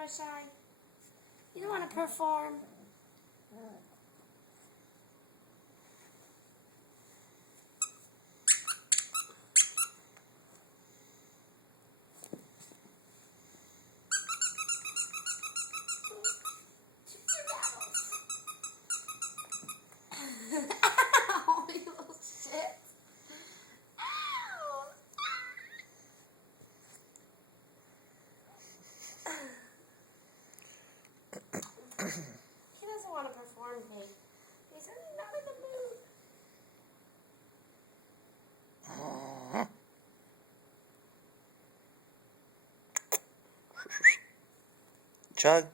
Camera shy. You don't want to perform. Ow, you little shit. Ow. He doesn't want to perform, Pig. He's really not in the mood. Chug.